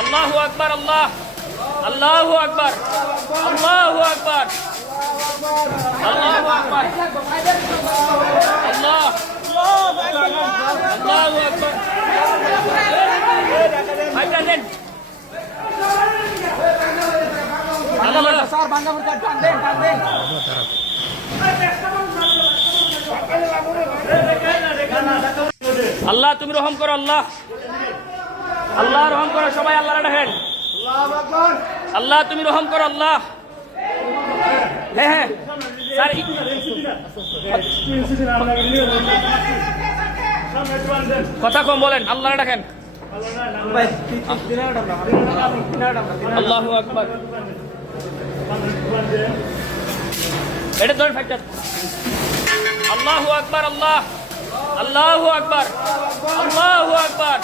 আল্লাহু আকবার, আল্লাহ, আল্লাহু আকবার, আল্লাহু আকবার, আল্লাহু আকবার, আল্লাহ, আল্লাহু আকবার। ভাইটা দেন। আল্লাহ তুমি রহম করো, আল্লাহ, আল্লাহ রহম করো, সবাই আল্লাহ দেখেন। আল্লাহ তুমি রহম করো, আল্লাহ। হ্যাঁ হ্যাঁ স্যার, কথা কম বলেন, আল্লাহ দেখেন। আল্লাহু আকবার। এটা ধরে ফ্যাক্টর। আল্লাহু আকবার, আল্লাহ, আল্লাহু আকবার, আল্লাহু আকবার।